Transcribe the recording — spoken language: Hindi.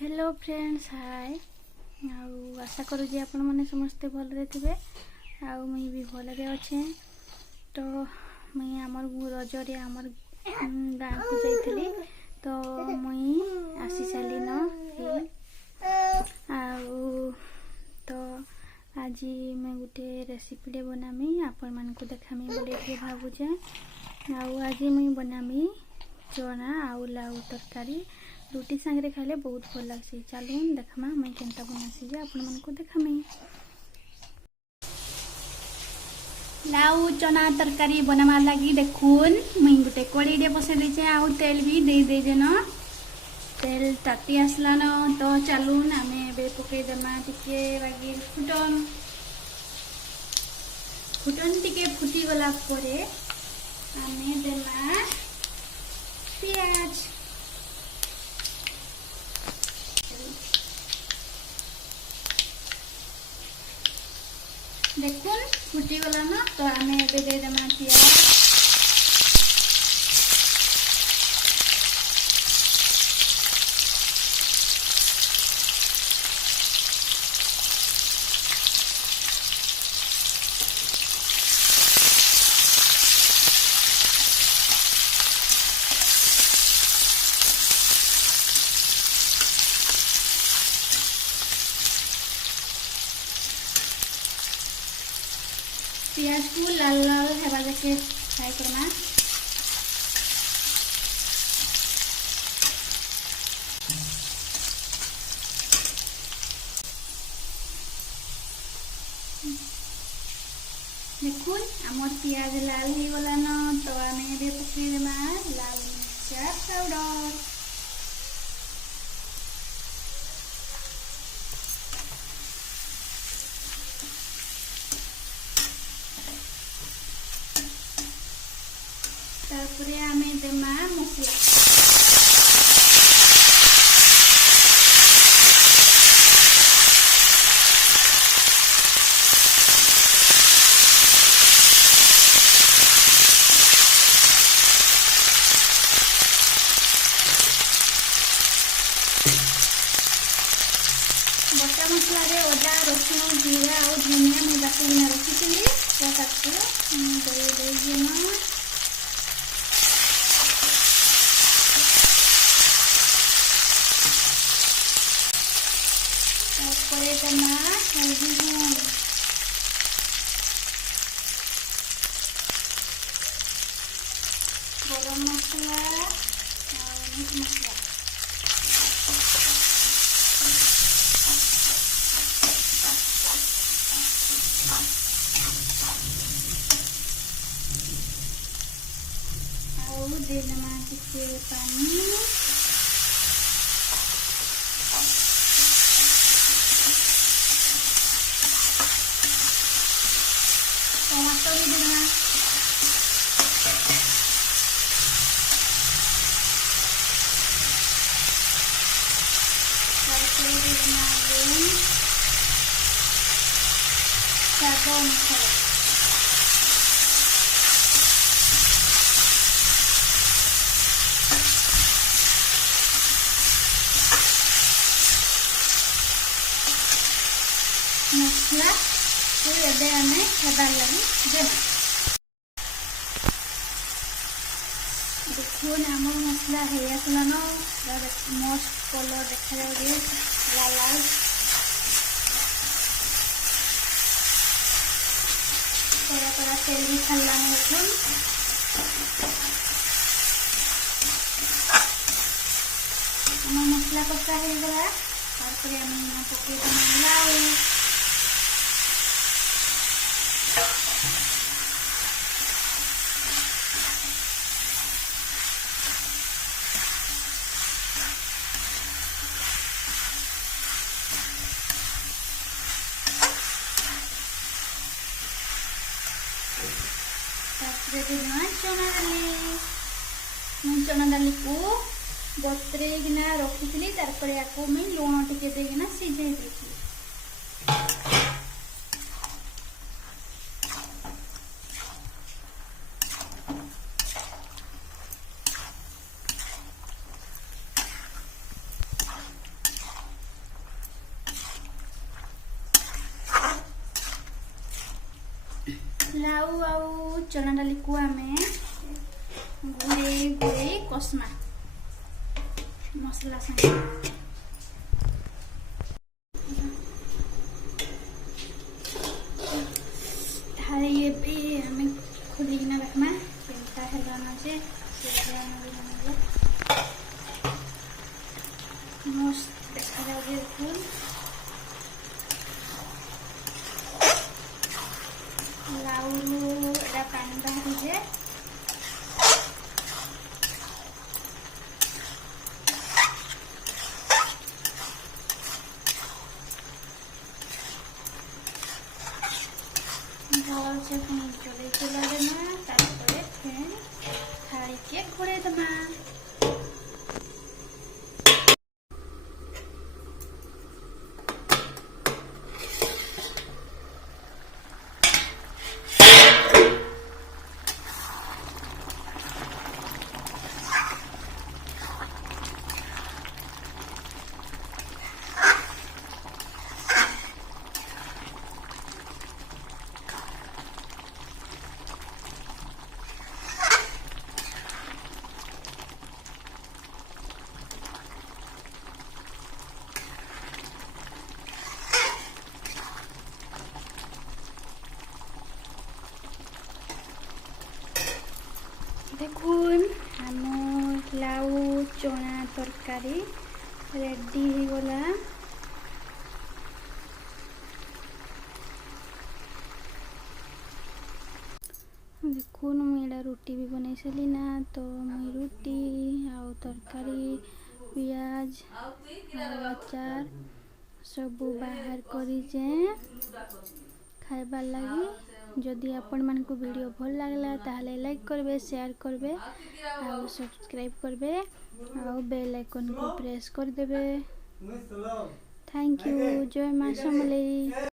हेलो फ्रेंड्स हाय आशा करूँ आपण मैंने समस्ते भलरे थे मुई भी भलरे अच्छे। तो मुई आमर रजरे आमर गाँ को जाइली तो मुई आसी सारी न तो आज मैं गोटे रेसिपीटे बनामी आपण मान को देखामी बोले भावुचे। आज मुई बनामी चना आउ लाउ तरकारी रुटी सांगे खाले बहुत भल लगे। चलू देखमा मुई केनता बनासी जे आपण मन को देखामी। लाउ चना तरकारी बनावा लगी देखुन मुई गोटे कड़ाई बसई देचे आउ तेल भी दे देजे न। तेल ताती आसला न तो चलून आमे बे पकई देमा टिके बागी फुटन फुटन टिके फुटी गला परे आमे देमा प्याज देखुन फुटी गला न तो आमे दे देमा प्याज पियाज को लाल लाल हेबा जाके फ्राई करमा। देखुन आमर पियाज लाल हो गला न तो आमे बे पकई देमा लाल मिर्चा पाउडर तारपरे आमे देमा मसला बटा मसला रे अदा रसुण जीरा और धनिया मैं बाटी रखी तारपरे देमा हल्दी गुण गरम मसला और मीट मसला और दे देमा टिके पानी टमाटो भी देना तारपरे देना लूण स्वाद अनुसार मसला को एबे आमे हेबार लगी देना। देखुन आमर मसला हो आसला न मस्त कलर देखा जाए लाल लाल थोड़ा थोड़ा तेल भी छाला देखुन आम मसला कषा हो गला। तारपरे आमे पकई देमा लाउ तारपरे देना चना दाली को बतरेकिना रखी तारपरे याको मैं लुण टिके देकिना सिझाई देथि। लाउ आउ चना डाली को आमे घुरे कस्मा मसला संगे थारे ये भी हमें खुली ना रखना चिंता है गाना से मस्त देखा जाओगे फूल लाउ एटा पानी बाहरी है भल से चले चला देमा तारपरे फेन थाली के घोड़े देमा देखुन आम लाउ चना तरकारी रेडी हो गला देखुन मुझे रुटी भी बन सारी ना तो मुई रुटी आउ तरकारी पियाज अचार सबू बाहर करी खाइबार लगी जदि आपण मन को वीडियो भल लागला ताहले लाइक करबे शेयर करबे और सब्सक्राइब करबे और बेल आइकन को प्रेस कर देबे। Thank you. जय मां समलेई।